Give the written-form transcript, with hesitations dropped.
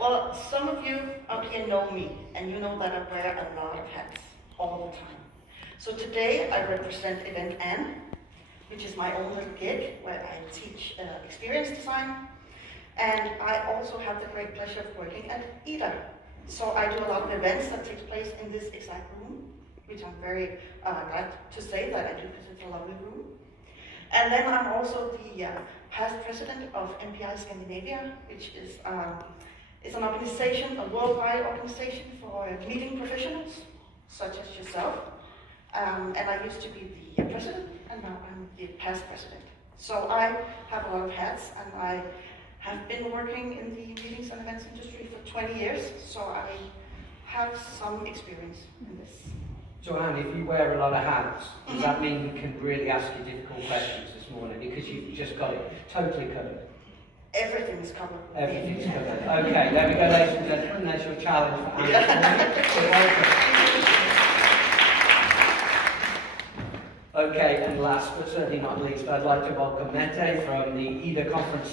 Well, some of you out here know me, and you know that I wear a lot of hats all the time. So today I represent EventAnne, which is my own little gig where I teach experience design. And I also have the great pleasure of working at EDA. So I do a lot of events that take place in this exact room, which I'm very glad to say that I do because it's a lovely room. And then I'm also the past president of MPI Scandinavia, which is an organization, a worldwide organization for meeting professionals, such as yourself. And I used to be the president, and now I'm the past president. So I have a lot of hats, and I have been working in the meetings and events industry for 20 years, so I have some experience in this. So Anne, if you wear a lot of hats, does that mean you can really ask you difficult questions this morning? Because you've just got it totally covered. Everything's covered. Everything's covered. Okay, there we go, ladies and gentlemen. There's your challenge for Anne. Okay, and last but certainly not least, I'd like to welcome Mette from the EDA conference.